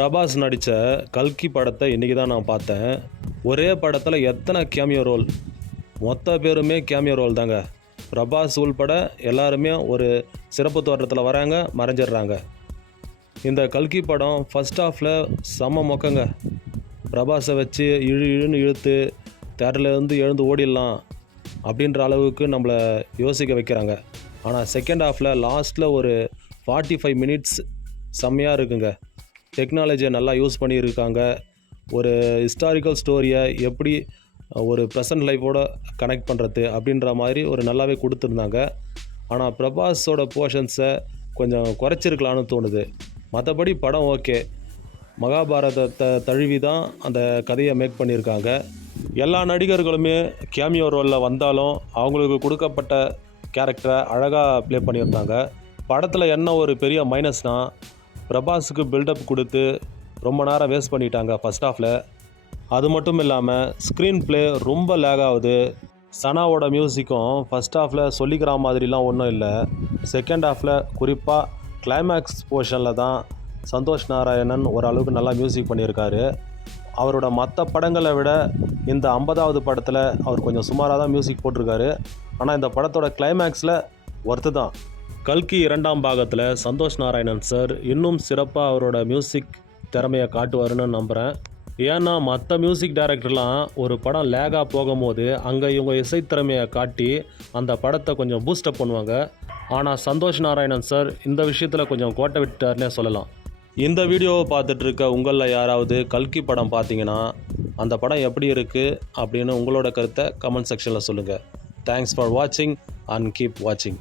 பிரபாஸ் நடித்த கல்கி படத்தை இன்றைக்கி தான் நான் பார்த்தேன். ஒரே படத்தில் எத்தனை கேமியோ ரோல் மொத்த பேருமே கேமியோ ரோல் தாங்க. பிரபாஸ் உள்பட எல்லாருமே ஒரு சிறப்பு தோற்றத்தில் வராங்க மறைஞ்சிடுறாங்க. இந்த கல்கி படம் ஃபஸ்ட் ஆஃபில் செம்ம மொக்கங்க. பிரபாஸை வச்சு இழு இழுன்னு இழுத்து தேட்டர்லேருந்து எழுந்து ஓடிடலாம் அப்படின்ற அளவுக்கு நம்மளை யோசிக்க வைக்கிறாங்க. ஆனால் செகண்ட் ஆஃபில் லாஸ்ட்டில் ஒரு ஃபார்ட்டி ஃபைவ் மினிட்ஸ் செம்மையாக இருக்குங்க. டெக்னாலஜியை நல்லா யூஸ் பண்ணியிருக்காங்க. ஒரு ஹிஸ்டாரிக்கல் ஸ்டோரியை எப்படி ஒரு ப்ரெசன்ட் லைஃபோட கனெக்ட் பண்ணுறது அப்படின்ற மாதிரி ஒரு நல்லாவே கொடுத்துருந்தாங்க. ஆனால் பிரபாஸோட போர்ஷன்ஸை கொஞ்சம் குறைச்சிருக்கலான்னு தோணுது. மற்றபடி படம் ஓகே மகாபாரதத்தை தழுவி தான் அந்த கதையை மேக் பண்ணியிருக்காங்க. எல்லா நடிகர்களுமே கேமியோ ரோலில் வந்தாலும் அவங்களுக்கு கொடுக்கப்பட்ட கேரக்டரை அழகாக ப்ளே பண்ணியிருந்தாங்க. படத்தில் என்ன ஒரு பெரிய மைனஸ்னால் பிரபாஸுக்கு பில்டப் கொடுத்து ரொம்ப நேரம் வேஸ்ட் பண்ணிட்டாங்க ஃபஸ்ட் ஹாஃபில் அது மட்டும் இல்லாமல் ஸ்க்ரீன் ப்ளே ரொம்ப லேக் ஆகுது. சனாவோட மியூசிக்கும் ஃபஸ்ட் ஹாஃபில் சொல்லிக்கிற மாதிரிலாம் ஒன்றும் இல்லை. செகண்ட் ஹாஃபில் குறிப்பாக கிளைமேக்ஸ் போர்ஷனில் தான் சந்தோஷ் நாராயணன் ஓரளவுக்கு நல்லா மியூசிக் பண்ணியிருக்காரு. அவரோட மற்ற படங்களை விட இந்த ஐம்பதாவது படத்தில் அவர் கொஞ்சம் சுமாராக தான் மியூசிக் போட்டிருக்காரு. ஆனால் இந்த படத்தோட கிளைமேக்ஸில் ஒர்த்து தான். கல்கி இரண்டாம் பாகத்தில் சந்தோஷ் நாராயணன் சார் இன்னும் சிறப்பாக அவரோட மியூசிக் திறமையை காட்டுவாருன்னு நம்புகிறேன் ஏன்னா மற்ற மியூசிக் டைரக்டர்லாம் ஒரு படம் லேகாக போகும்போது அங்கே இவங்க இசைத்திறமையை காட்டி அந்த படத்தை கொஞ்சம் பூஸ்டப் பண்ணுவாங்க. ஆனால் சந்தோஷ் நாராயணன் சார் இந்த விஷயத்தில் கொஞ்சம் கோட்டை விட்டார்னே சொல்லலாம். இந்த வீடியோவை பார்த்துட்ருக்க உங்களில் யாராவது கல்கி படம் பார்த்தீங்கன்னா அந்த படம் எப்படி இருக்குது அப்படின்னு உங்களோட கருத்தை கமெண்ட் செக்ஷனில் சொல்லுங்கள் தேங்க்ஸ் ஃபார் வாட்சிங் அண்ட் கீப் வாட்சிங்